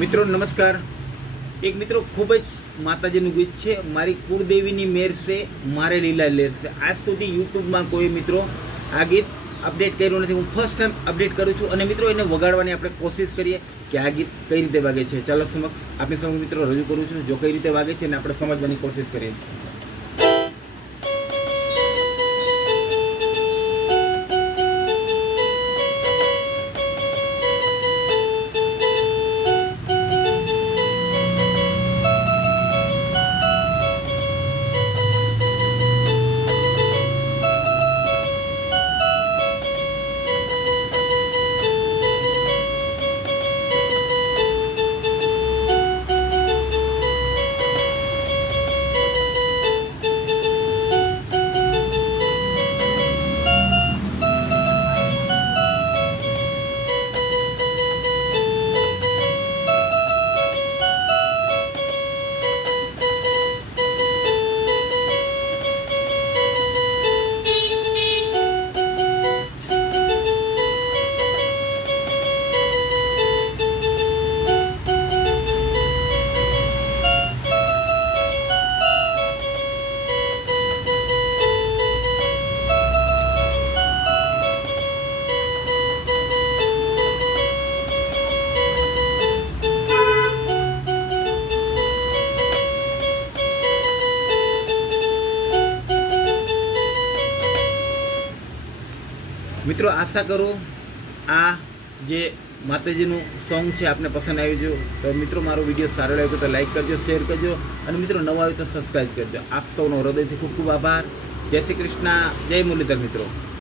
મિત્રો નમસ્કાર। એક મિત્રો ખૂબ જ માતાજીનું ગીત છે, મારી કુળદેવીની મેર છે મારે લીલા લેર છે। આજ સુધી યુટ્યુબમાં કોઈ મિત્રો આ ગીત અપડેટ કર્યું નથી। હું ફર્સ્ટ ટાઈમ અપડેટ કરું છું અને મિત્રો એને વગાડવાની આપણે કોશિશ કરીએ કે આ ગીત કઈ રીતે વાગે છે। ચાલો સમક્ષ આપણી સમક્ષ મિત્રો રજૂ કરું છું, જો કઈ રીતે વાગે છે અને આપણે સમજવાની કોશિશ કરીએ। મિત્રો આશા કરું આ જે માતાજીનું સોંગ છે આપને પસંદ આવ્યું છે। તો મિત્રો મારો વિડીયો સારો લાગ્યો તો લાઈક કરજો, શેર કરજો અને મિત્રો નવા આવ્યો તો સબસ્ક્રાઈબ કરજો। આપ સૌનો હૃદયથી ખૂબ ખૂબ આભાર। જય શ્રી કૃષ્ણ, જય મુરલીધર મિત્રો।